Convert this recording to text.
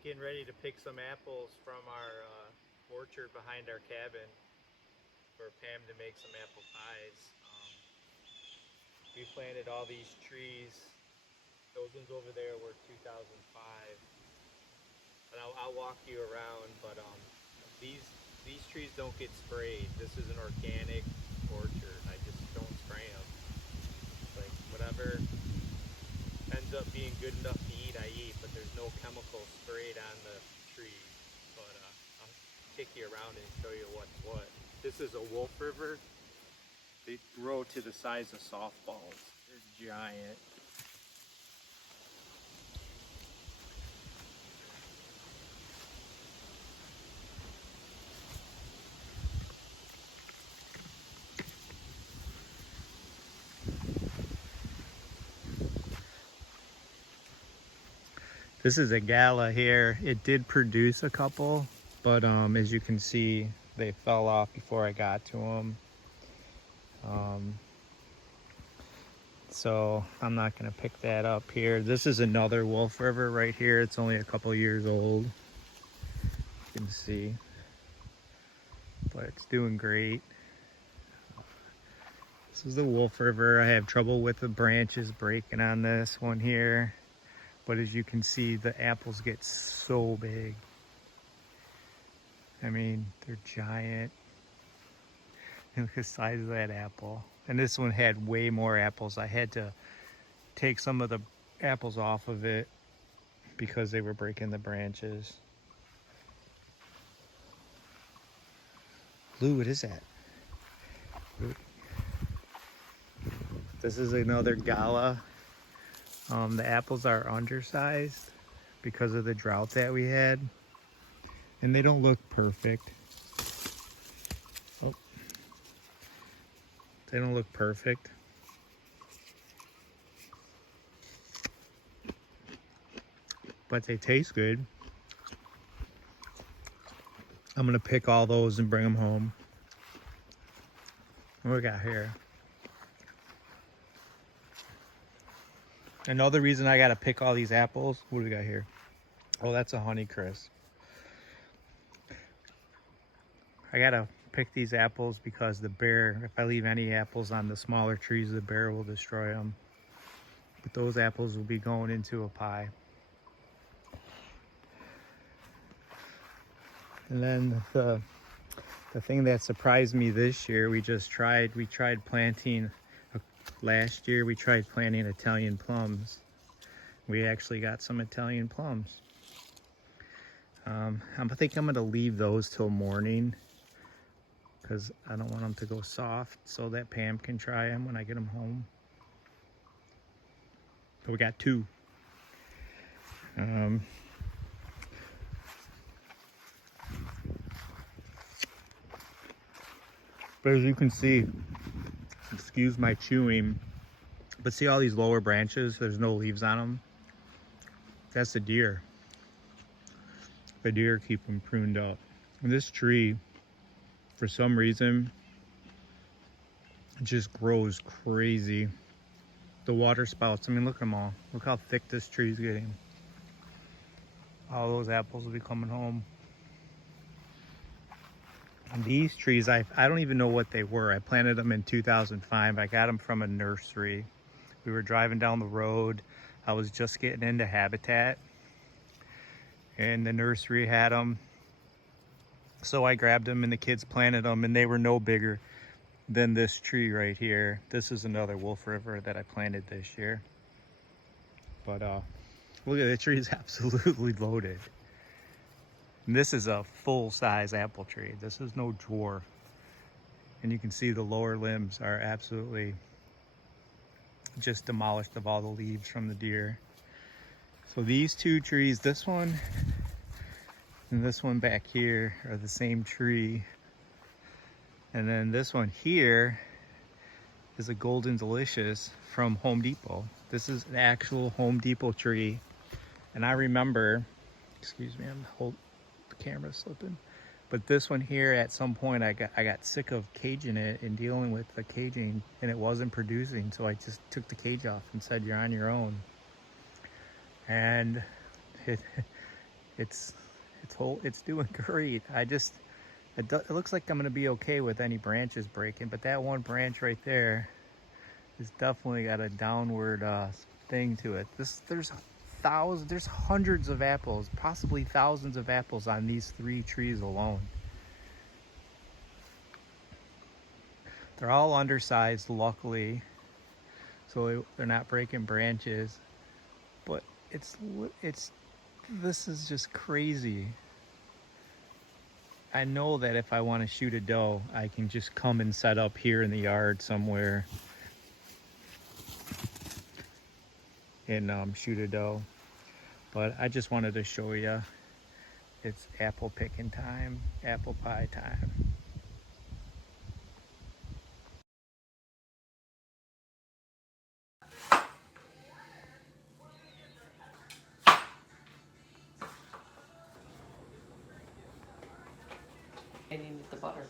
Getting ready to pick some apples from our orchard behind our cabin for Pam to make some apple pies. We planted all these trees. Those ones over there were 2005, and I'll walk you around. But these these trees don't get sprayed. This is an organic orchard. I just don't spray them. Like whatever ends up being good enough to eat, I eat. But there's no chemical sprayed on the trees. But I'll take you around and show you what's what. This is a Wolf River. They grow to the size of softballs. They're giant. This is a Gala here. It did produce a couple, but as you can see, they fell off before I got to them. So I'm not gonna pick that up here. This is another Wolf River right here. It's only a couple years old. You can see, but it's doing great. This is the Wolf River. I have trouble with the branches breaking on this one here. But as you can see, the apples get so big. I mean, they're giant. And look at the size of that apple. And this one had way more apples. I had to take some of the apples off of it because they were breaking the branches. Blue, what is that? This is another Gala. The apples are undersized because of the drought that we had. And they don't look perfect. Oh. They don't look perfect. But they taste good. I'm gonna pick all those and bring them home. What we got here? Another reason I gotta pick all these apples. What do we got here? Oh, that's a Honeycrisp. I gotta pick these apples because the bear, if I leave any apples on the smaller trees, the bear will destroy them. But those apples will be going into a pie. And then the thing that surprised me this year, we tried planting, last year we tried planting Italian plums. We actually got some Italian plums. I think I'm gonna leave those till morning because I don't want them to go soft so that Pam can try them when I get them home. But we got two. But as you can see, excuse my chewing, but see all these lower branches, there's no leaves on them. That's the deer. The deer keep them pruned up. And this tree, for some reason, just grows crazy. The water spouts, I mean, look at them all. Look how thick this tree is getting. All those apples will be coming home. And these trees, I don't even know what they were. I planted them in 2005. I got them from a nursery. We were driving down the road. I was just getting into Habitat, and the nursery had them. So I grabbed them and the kids planted them, and they were no bigger than this tree right here. This is another Wolf River that I planted this year. But look at the tree, is absolutely loaded. And this is a full-size apple tree. This is no dwarf. And you can see the lower limbs are absolutely just demolished of all the leaves from the deer. So these two trees, this one and this one back here, are the same tree. And then this one here is a Golden Delicious from Home Depot. This is an actual Home Depot tree. And I remember, excuse me, the camera slipping. But this one here, at some point, I got sick of caging it and dealing with the caging, and it wasn't producing. So I just took the cage off and said, "You're on your own." And it It's doing great. It looks like I'm gonna be okay with any branches breaking, but that one branch right there has definitely got a downward thing to it. There's hundreds of apples, possibly thousands of apples on these 3 trees alone. They're all undersized, luckily, so they're not breaking branches. But this is just crazy. I know that if I want to shoot a doe, I can just come and set up here in the yard somewhere and shoot a doe. But I just wanted to show you it's apple picking time, apple pie time. I needed the butter.